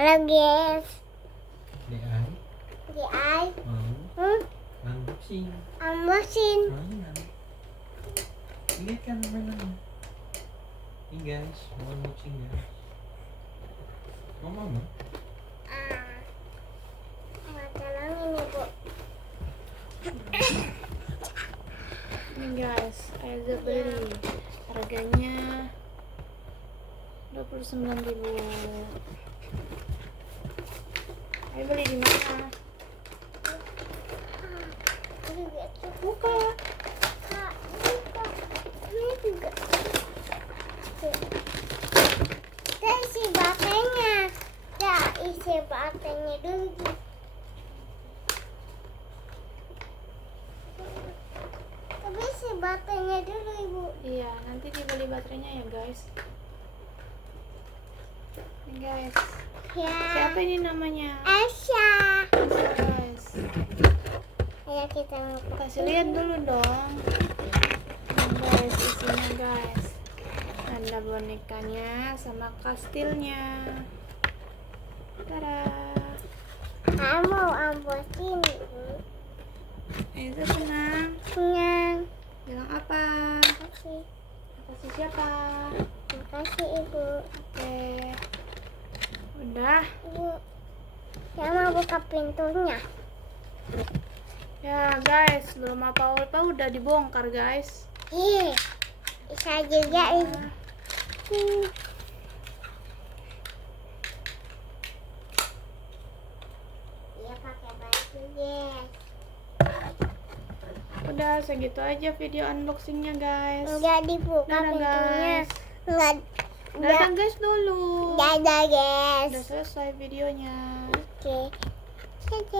Halo guys. Di Mau unboxing. unboxing. Lihat kan mainannya. Ini guys, mau unboxing guys. Mau mama? Tolongin ibu. Ini guys, Aiza beli. Harganya 29.000. Ayo beli di mana? Buka. Kak, buka. Ini juga. Kita isi baterainya. Ya, isi baterainya dulu. Tapi isi baterainya dulu ibu. Iya, nanti dibeli baterainya ya guys. Ini guys. Ya. Siapa ini namanya? Asya. Guys, Ayo kita buka. kasih lihat dulu dong. Ini guys, isinya guys. Ada bonekanya sama kastilnya. Tada. Kamu unboxing ibu. Aiza senang. Senang. Bilang apa? Makasih. Makasih siapa? Makasih ibu. Oke. Udah. Ibu. Saya mau buka pintunya. Ya guys, belum apa-apa udah dibongkar guys. Ih, bisa juga ibu. Iya pakai baju guys. Udah segitu aja video unboxingnya guys. Enggak dibuka Dadah, pintunya. guys. Enggak. Dadah guys dulu. Dadah guys. Udah selesai videonya. Oke. Dadah.